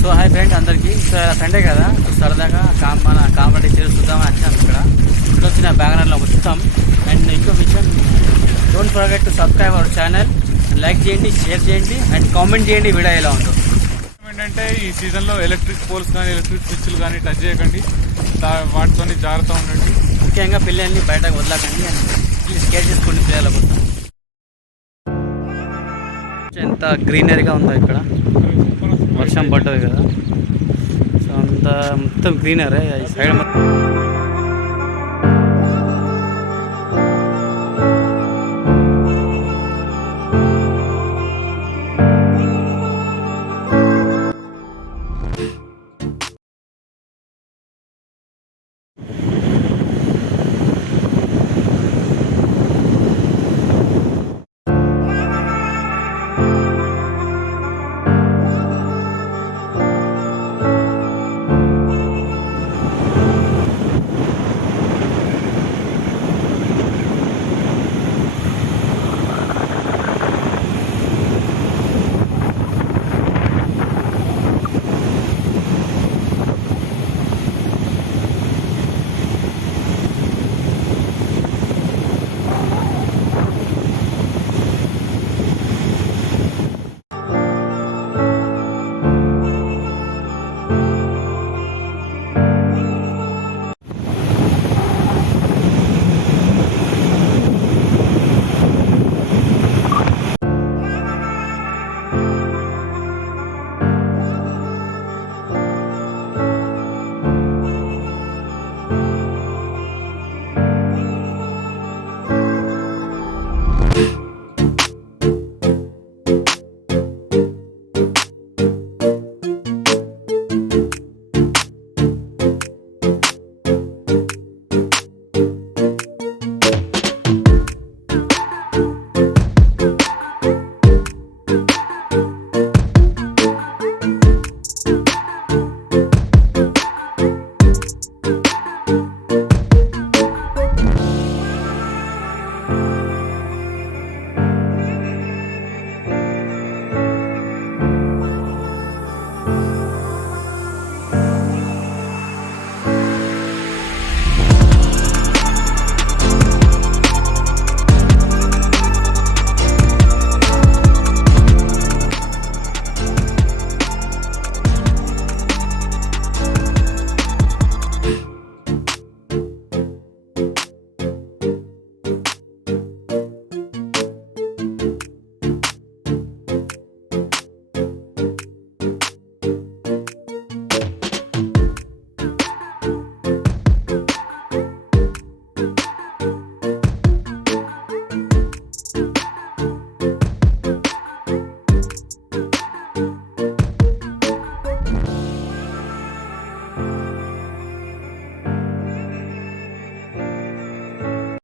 So hi friend అందరికీ. సో ఇలా సండే కదా, సరదాగా మన కామెడీ చేసి చూద్దామని వచ్చాము. ఇక్కడ వచ్చిన బ్యానర్లో మొత్తం. అండ్ ఇంకో విషయం, don't forget to subscribe our channel, like చేయండి, షేర్ చేయండి అండ్ కామెంట్ చేయండి వీడియో ఎలా ఉందో. ఏంటంటే ఈ సీజన్లో ఎలక్ట్రిక్ పోల్స్ కానీ ఎలక్ట్రిక్ స్విచ్లు కానీ టచ్ చేయకండి, వాటితో జాగ్రత్త ఉండండి. ముఖ్యంగా పిల్లల్ని బయటకు వదలకండి అండ్ ప్లీజ్ కేర్ చేసుకోండి పిల్లల కోసం. ఎంత గ్రీనరీగా ఉందో ఇక్కడ, వర్షం పడ్డది కదా, సో అంతా మొత్తం గ్రీనరీ ఈ సైడ్ మొత్తం.